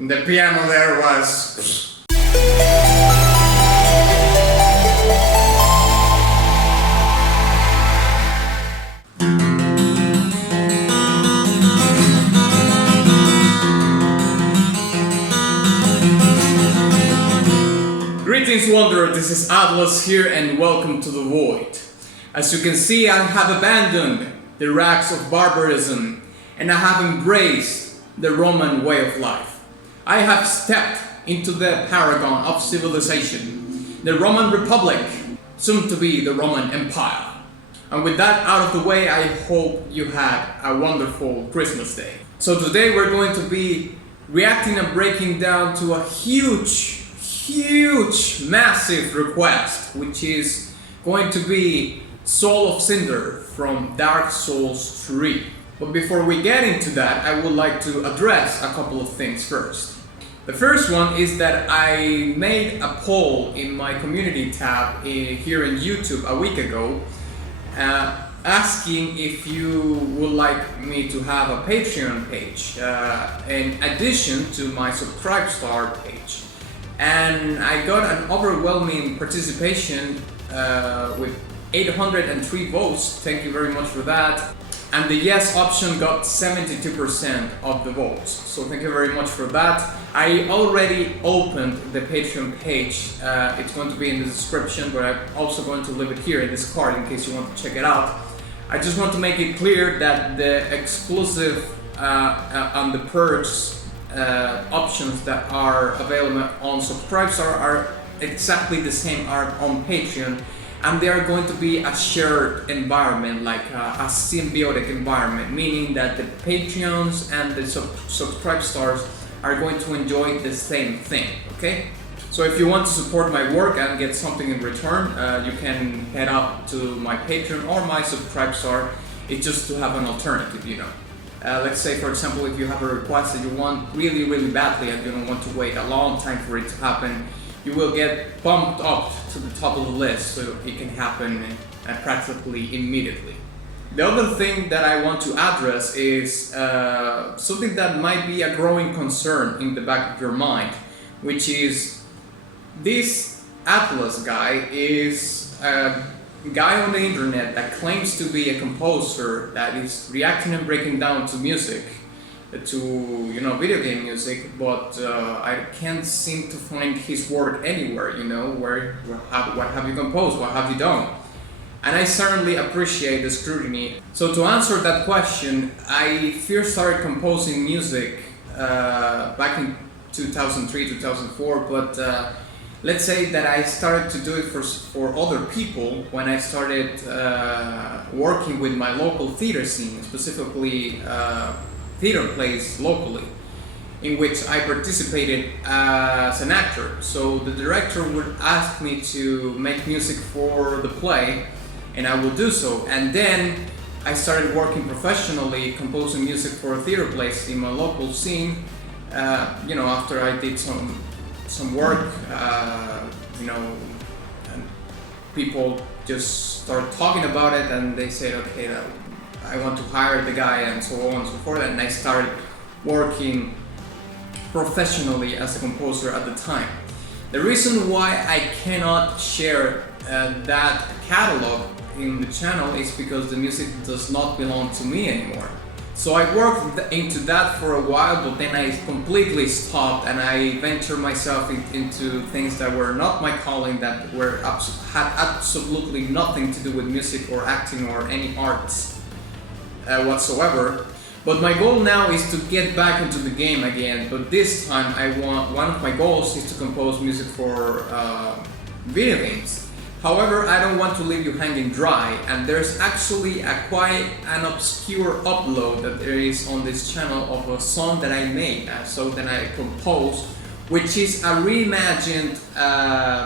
The piano there was... Greetings Wanderer, this is Atlas here and welcome to the Void. As you can see, I have abandoned the rags of barbarism and I have embraced the Roman way of life. I have stepped into the paragon of civilization, the Roman Republic, soon to be the Roman Empire. And with that out of the way, I hope you had a wonderful Christmas day. So today we're going to be reacting and breaking down to a huge, massive request, which is going to be Soul of Cinder from Dark Souls 3. But before we get into that, I would like to address a couple of things first. The first one is that I made a poll in my community tab here in YouTube a week ago, asking if you would like me to have a Patreon page in addition to my Subscribestar page. And I got an overwhelming participation with 803 votes. Thank you very much for that. And the yes option got 72% of the votes. So thank you very much for that. I already opened the Patreon page. It's going to be in the description, but I'm also going to leave it here in this card in case you want to check it out. I just want to make it clear that the exclusive and the perks options that are available on Subscribestar are exactly the same are on Patreon, and they are going to be a shared environment, like a symbiotic environment, meaning that the Patreons and the Subscribestars are going to enjoy the same thing, okay? So if you want to support my work and get something in return, you can head up to my Patreon or my Subscribestar. It's just to have an alternative, you know. Let's say, for example, if you have a request that you want really badly and you don't want to wait a long time for it to happen, you will get bumped up to the top of the list, so it can happen practically immediately. The other thing that I want to address is something that might be a growing concern in the back of your mind, which is this Atlas guy is a guy on the internet that claims to be a composer that is reacting and breaking down to music, to video game music, but I can't seem to find his work anywhere. What have you composed? What have you done? And I certainly appreciate the scrutiny. So to answer that question, I first started composing music back in 2003, 2004, but let's say that I started to do it for other people when I started working with my local theater scene, specifically theater plays locally, in which I participated as an actor. So the director would ask me to make music for the play, and I would do so. And then I started working professionally, composing music for theater plays in my local scene. After I did some work, and people just started talking about it, and they said, okay, I want to hire the guy, and so on and so forth, and I started working professionally as a composer at the time. The reason why I cannot share that catalog in the channel is because the music does not belong to me anymore. So I worked into that for a while, but then I completely stopped and I ventured myself into things that were not my calling, that had absolutely nothing to do with music or acting or any arts whatsoever. But my goal now is to get back into the game again, but this time one of my goals is to compose music for video games. However, I don't want to leave you hanging dry, and there's actually quite an obscure upload that there is on this channel of a song that I made, a song that I composed, which is a reimagined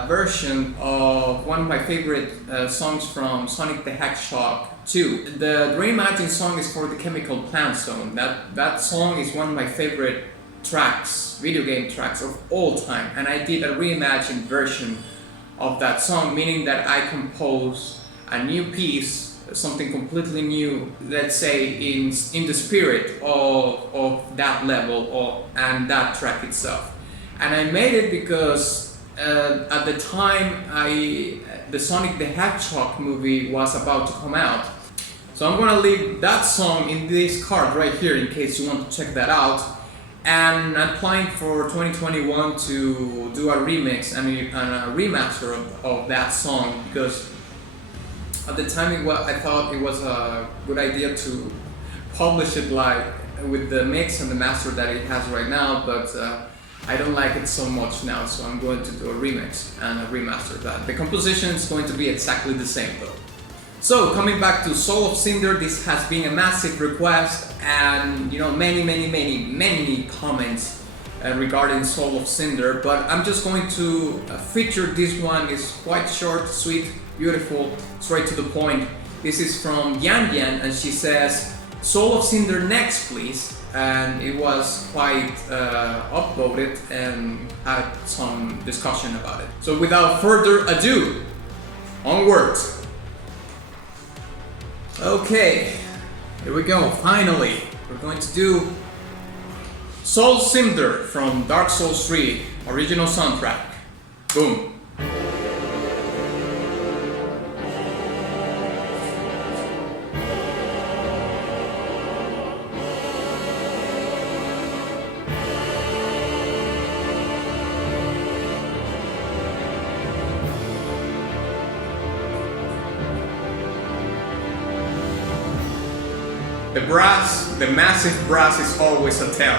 version of one of my favorite songs from Sonic the Hedgehog 2. The reimagined song is for the Chemical Plant Zone. That song is one of my favorite tracks, video game tracks of all time, and I did a reimagined version of that song, meaning that I composed a new piece something completely new, let's say in the spirit of that level and that track itself. And I made it because at the time the Sonic the Hedgehog movie was about to come out. So I'm gonna leave that song in this card right here in case you want to check that out. And I'm planning for 2021 to do a remix and a remaster of that song, because at the time I thought it was a good idea to publish it like with the mix and the master that it has right now, but I don't like it so much now, so I'm going to do a remix and a remaster of that. The composition is going to be exactly the same though. So coming back to Soul of Cinder, this has been a massive request, and you know, many comments regarding Soul of Cinder, but I'm just going to feature this one. It's quite short, sweet, beautiful, straight to the point. This is from Yan Yan, and she says, Soul of Cinder next please. And it was quite upvoted and had some discussion about it. So without further ado, onwards. Okay, here we go, finally. We're going to do Soul Cinder from Dark Souls 3, original soundtrack. Boom. The brass, the massive brass is always a tell.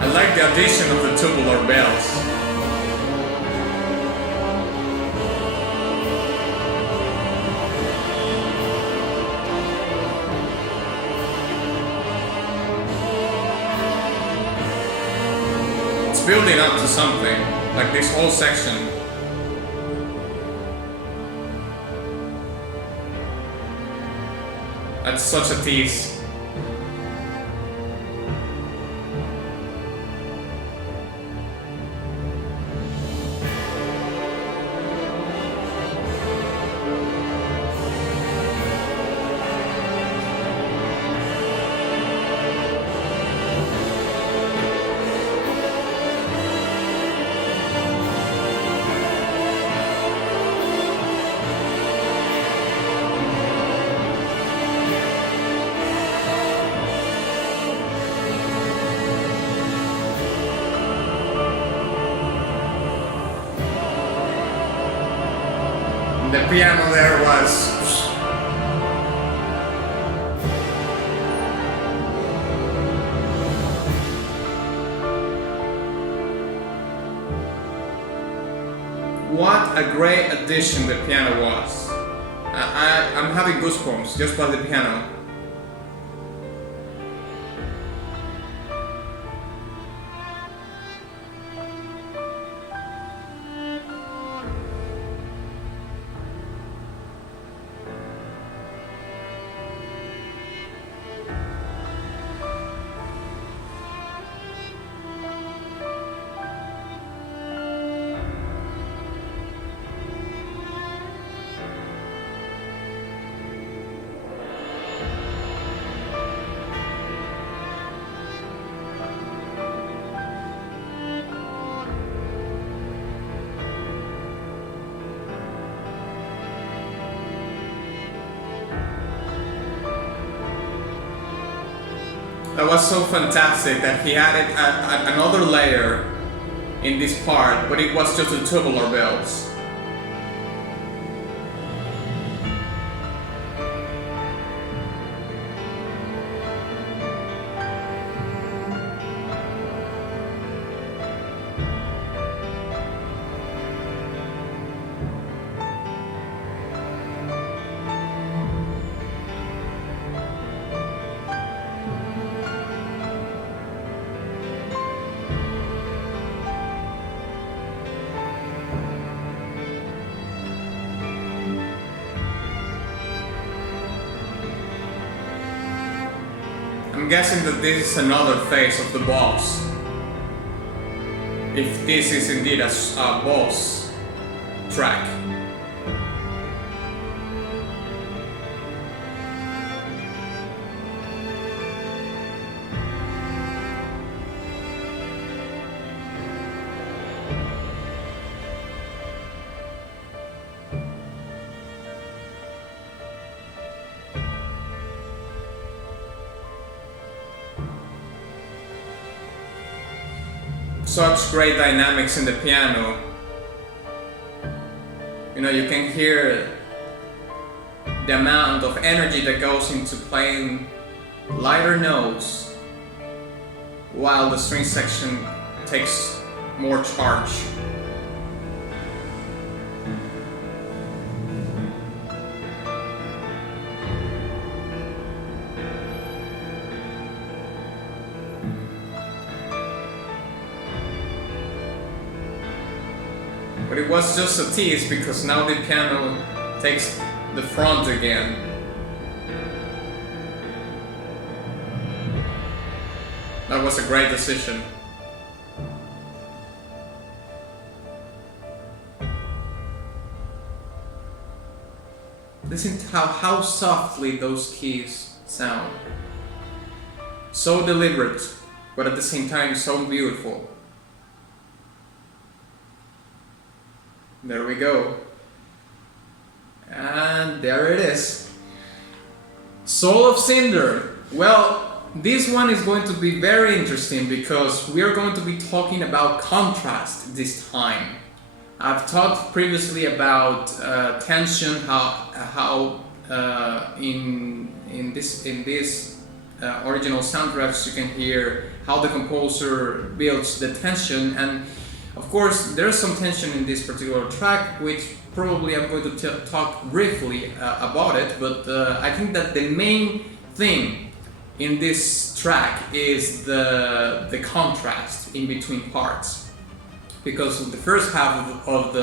I like the addition of the tubular bells. It's building up to something, like this whole section. That's such a tease. The piano there was... What a great addition the piano was. I'm having goosebumps just by the piano. That was so fantastic that he added another layer in this part, but it was just the tubular bells. I'm guessing that this is another phase of the boss. If this is indeed a boss track. Such great dynamics in the piano. You know, you can hear the amount of energy that goes into playing lighter notes while the string section takes more charge. But it was just a tease because now the piano takes the front again. That was a great decision. Listen to how softly those keys sound. So deliberate, but at the same time so beautiful. There we go. And there it is. Soul of Cinder. Well, this one is going to be very interesting because we are going to be talking about contrast this time. I've talked previously about tension, how in this original soundtracks you can hear how the composer builds the tension, and of course there's some tension in this particular track, which probably I'm going to talk briefly about it, but I think that the main thing in this track is the contrast in between parts. Because the first half of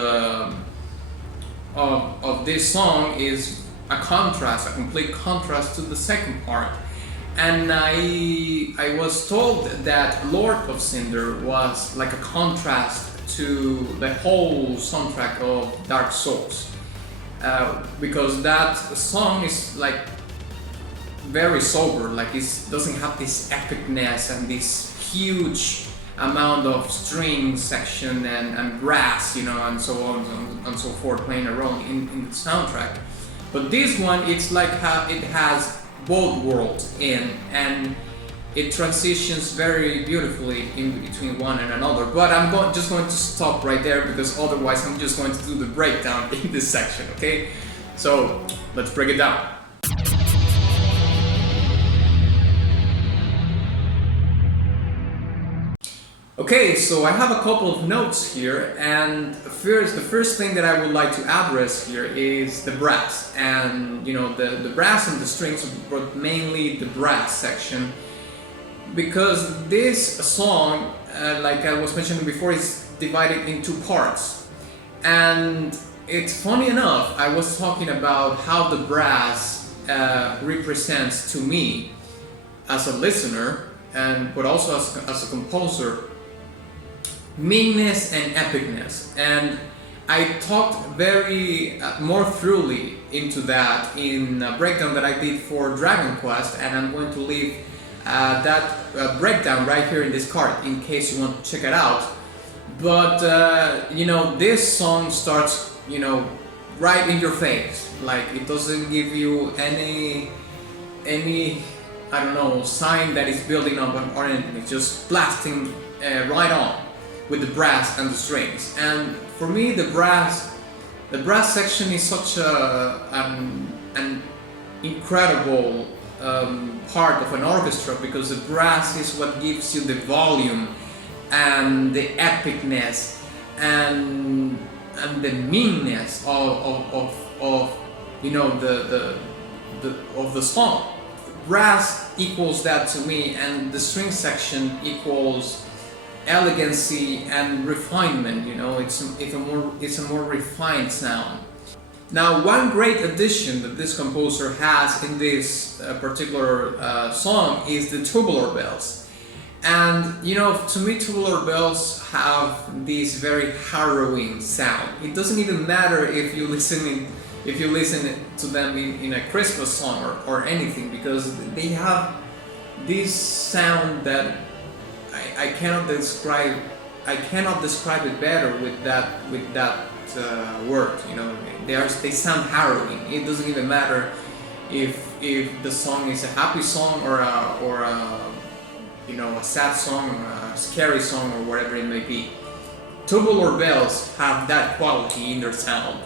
this song is a contrast, a complete contrast to the second part. And I was told that Lord of Cinder was like a contrast to the whole soundtrack of Dark Souls. Because that song is like very sober, like it doesn't have this epicness and this huge amount of string section and brass, you know, and so on and so forth playing a role in the soundtrack. But this one, it's like how it has both worlds in, and it transitions very beautifully in between one and another. But I'm just going to stop right there because otherwise I'm just going to do the breakdown in this section, okay? So let's break it down. Okay, so I have a couple of notes here, and the first thing that I would like to address here is the brass, and you know the brass and the strings, but mainly the brass section, because this song, like I was mentioning before, is divided in two parts, and it's funny enough, I was talking about how the brass represents to me as a listener, but also as a composer, meanness and epicness, and I talked very more thoroughly into that in a breakdown that I did for Dragon Quest, and I'm going to leave that breakdown right here in this card in case you want to check it out. But you know, this song starts, you know, right in your face, like it doesn't give you any I don't know, sign that it's building up or anything. It's just blasting right on with the brass and the strings. And for me, the brass section is such an incredible part of an orchestra, because the brass is what gives you the volume and the epicness and the meanness of you know the song. Brass equals that to me, and the string section equals elegancy and refinement. You know, it's a more refined sound. Now, one great addition that this composer has in this particular song is the tubular bells. And you know, to me, tubular bells have this very harrowing sound. It doesn't even matter if you listen to them in a Christmas song or anything, because they have this sound that I cannot describe. I cannot describe it better with that word. You know, they sound harrowing. It doesn't even matter if the song is a happy song or a you know, a sad song or a scary song or whatever it may be. Tubular bells have that quality in their sound,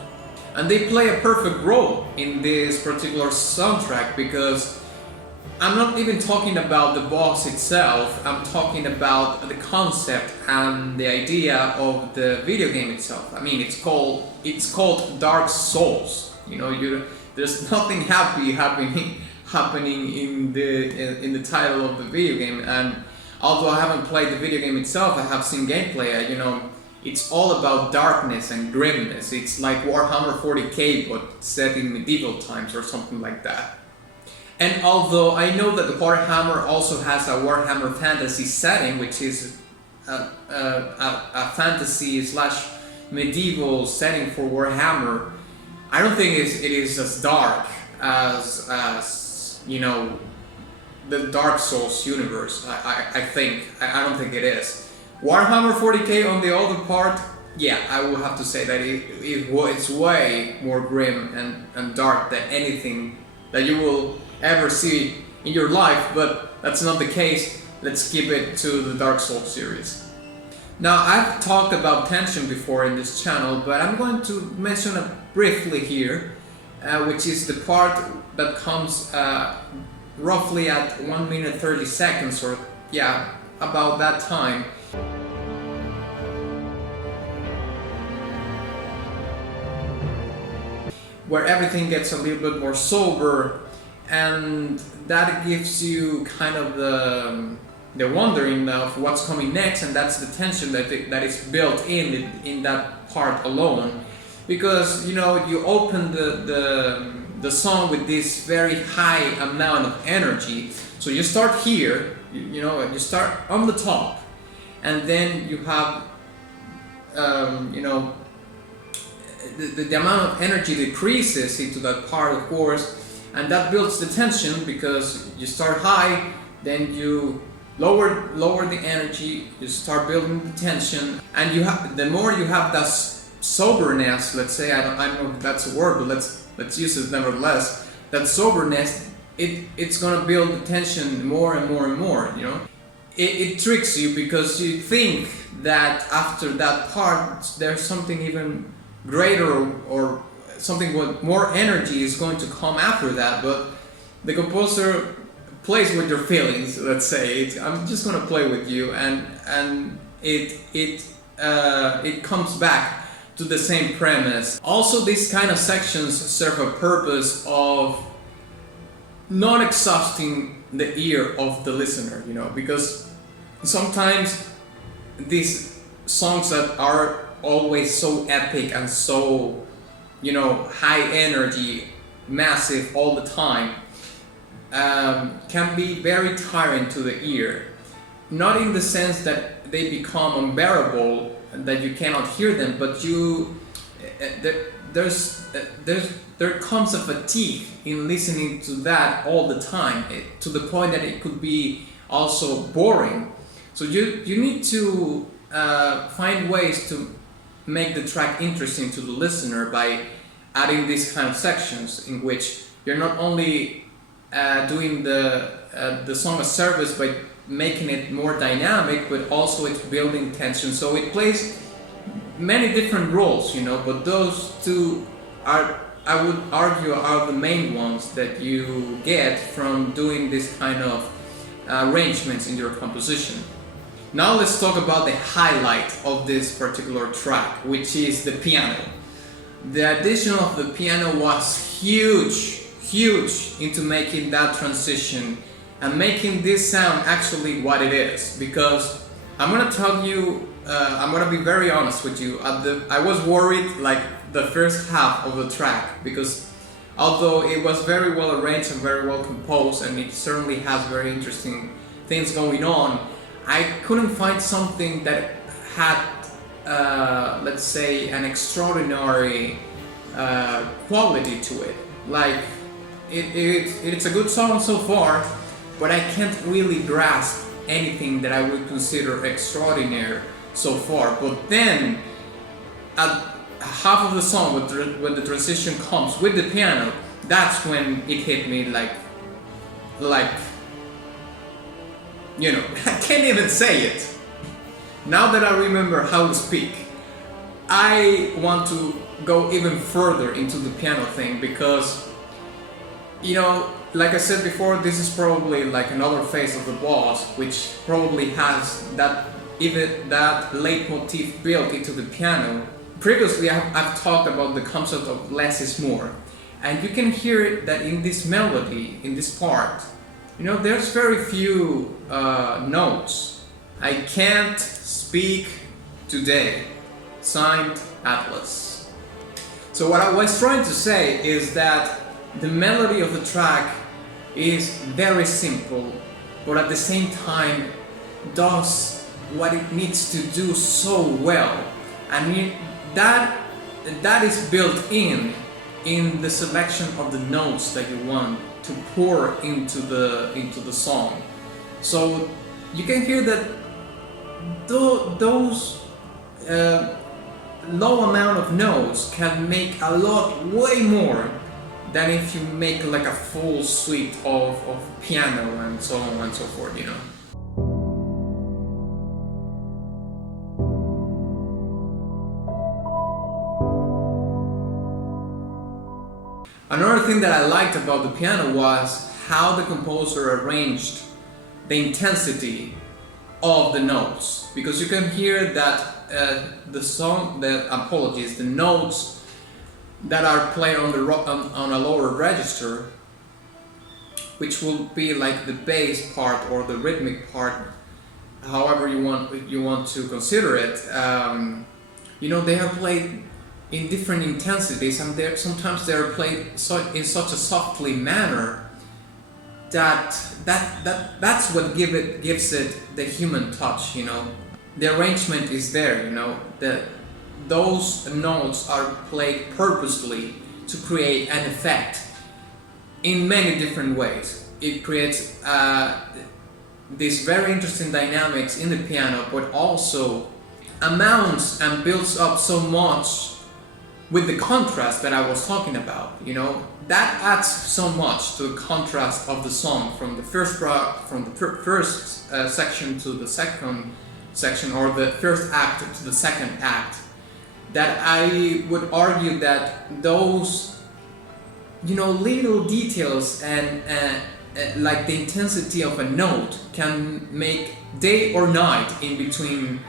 and they play a perfect role in this particular soundtrack, because I'm not even talking about the boss itself, I'm talking about the concept and the idea of the video game itself. I mean, it's called Dark Souls. You know, there's nothing happy happening in the title of the video game. And although I haven't played the video game itself, I have seen gameplay. You know, it's all about darkness and grimness. It's like Warhammer 40k, but set in medieval times or something like that. And although I know that the Warhammer also has a Warhammer fantasy setting, which is a fantasy / medieval setting for Warhammer, I don't think it is as dark as you know, the Dark Souls universe. I don't think it is. Warhammer 40k on the other part, yeah, I will have to say that it's way more grim and dark than anything that you will ever see in your life, but that's not the case. Let's skip it to the Dark Souls series. Now, I've talked about tension before in this channel, but I'm going to mention it briefly here, which is the part that comes roughly at 1 minute 30 seconds, or yeah, about that time. Where everything gets a little bit more sober, and that gives you kind of the wondering of what's coming next, and that's the tension that is built in that part alone. Because you know, you open the song with this very high amount of energy, so you start here, you know, you start on the top, and then you have you know, the amount of energy decreases into that part, of course, and that builds the tension, because you start high, then you lower the energy, you start building the tension, and the more you have that soberness, let's say, I don't know if that's a word, but let's use it nevertheless, that soberness, it's gonna build the tension more and more and more, you know. It tricks you, because you think that after that part there's something even greater or something with more energy is going to come after that, but the composer plays with your feelings, let's say. I'm just gonna play with you, and it comes back to the same premise. Also, these kind of sections serve a purpose of not exhausting the ear of the listener, you know, because sometimes these songs that are always so epic and so, you know, high energy, massive all the time, can be very tiring to the ear. Not in the sense that they become unbearable, that you cannot hear them, but there comes a fatigue in listening to that all the time, to the point that it could be also boring. So you need to find ways to make the track interesting to the listener by adding these kind of sections in which you're not only doing the song a service by making it more dynamic, but also it's building tension. So it plays many different roles, you know, but those two are, I would argue, are the main ones that you get from doing this kind of arrangements in your composition. Now let's talk about the highlight of this particular track, which is the piano. The addition of the piano was huge into making that transition and making this sound actually what it is. Because I'm gonna tell you, I'm gonna be very honest with you, I was worried, like the first half of the track, because although it was very well arranged and very well composed, and it certainly has very interesting things going on, I couldn't find something that had, let's say, an extraordinary quality to it. Like, it's a good song so far, but I can't really grasp anything that I would consider extraordinary so far. But then, at half of the song, when the transition comes with the piano, that's when it hit me like, you know, I can't even say it. Now that I remember how to speak, I want to go even further into the piano thing, because, you know, like I said before, this is probably like another phase of the boss, which probably has that leitmotif built into the piano. Previously, I've talked about the concept of less is more, and you can hear it that in this melody, in this part, you know, there's very few notes. I can't speak today. Signed, Atlas. So what I was trying to say is that the melody of the track is very simple, but at the same time does what it needs to do so well. And that is built in the selection of the notes that you want to pour into the song. So you can hear that those low amount of notes can make a lot, way more than if you make like a full suite of piano and so on and so forth, you know. Another thing that I liked about the piano was how the composer arranged the intensity of the notes, because you can hear that the notes that are played on a lower register, which will be like the bass part or the rhythmic part, however you want to consider it. You know, they are played in different intensities, and sometimes they are played in such a softly manner that's what gives it the human touch. You know, the arrangement is there. You know, those notes are played purposely to create an effect in many different ways. It creates these very interesting dynamics in the piano, but also amounts and builds up so much with the contrast that I was talking about. You know, that adds so much to the contrast of the song from the first section to the second section, or the first act to the second act, that I would argue that those, you know, little details and like the intensity of a note can make day or night in between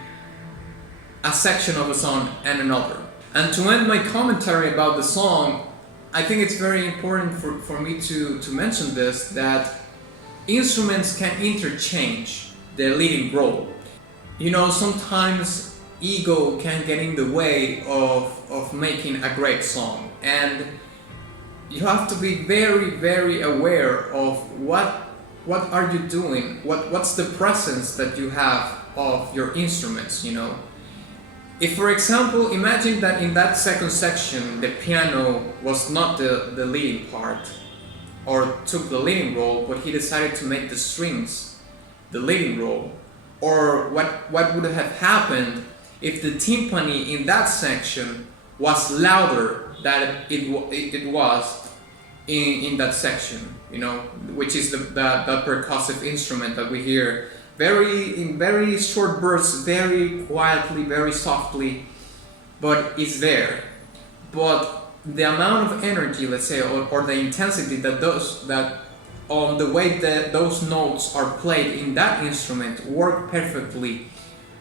a section of a song and another. And to end my commentary about the song, I think it's very important for me to mention this, that instruments can interchange their leading role. You know, sometimes ego can get in the way of making a great song, and you have to be very, very aware of what are you doing, what's the presence that you have of your instruments, you know. If, for example, imagine that in that second section the piano was not the leading part, or took the leading role, but he decided to make the strings the leading role, or what would have happened if the timpani in that section was louder than it was in that section, you know, which is the percussive instrument that we hear in very short bursts, very quietly, very softly, but it's there. But the amount of energy, let's say, or the intensity on the way that those notes are played in that instrument work perfectly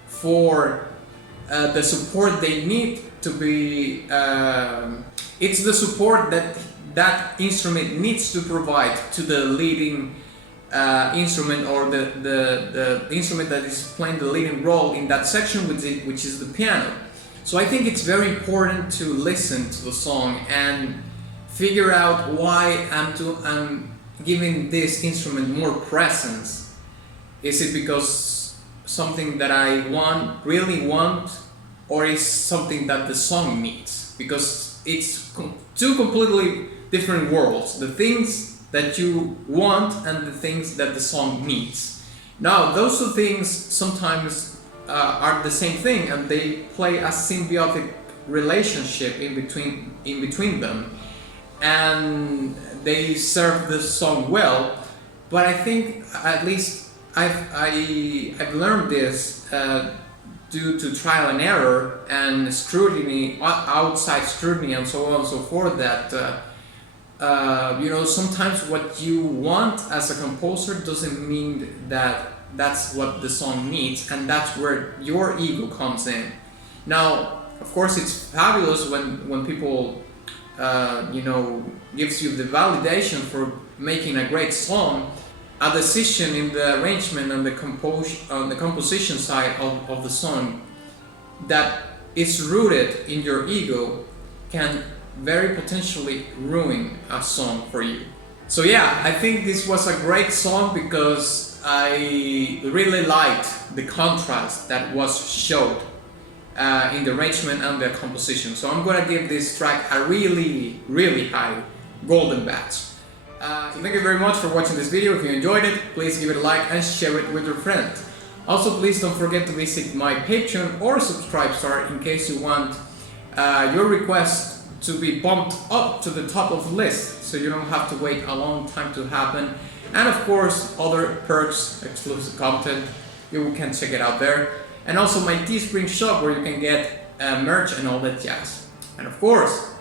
for the support they need to be. It's the support that instrument needs to provide to the leading instrument, or the instrument that is playing the leading role in that section, which is the piano. So I think it's very important to listen to the song and figure out why I'm giving this instrument more presence. Is it because something that I really want, or is something that the song needs? Because it's two completely different worlds. The things that you want and the things that the song needs. Now, those two things sometimes are the same thing, and they play a symbiotic relationship in between them, and they serve the song well. But I think, at least I've learned this due to trial and error and scrutiny, outside scrutiny, and so on and so forth, that sometimes what you want as a composer doesn't mean that that's what the song needs, and that's where your ego comes in. Now, of course, it's fabulous when people gives you the validation for making a great song. A decision in the arrangement and the composition side of the song that is rooted in your ego can very potentially ruin a song for you. So yeah, I think this was a great song because I really liked the contrast that was showed in the arrangement and the composition. So I'm gonna give this track a really, really high golden badge. So thank you very much for watching this video. If you enjoyed it, please give it a like and share it with your friends. Also, please don't forget to visit my Patreon or Subscribestar in case you want your request to be bumped up to the top of the list, so you don't have to wait a long time to happen. And of course, other perks, exclusive content, you can check it out there. And also my Teespring shop, where you can get merch and all that jazz. And of course,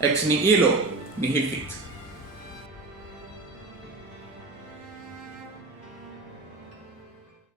ex nihilo nihil fit.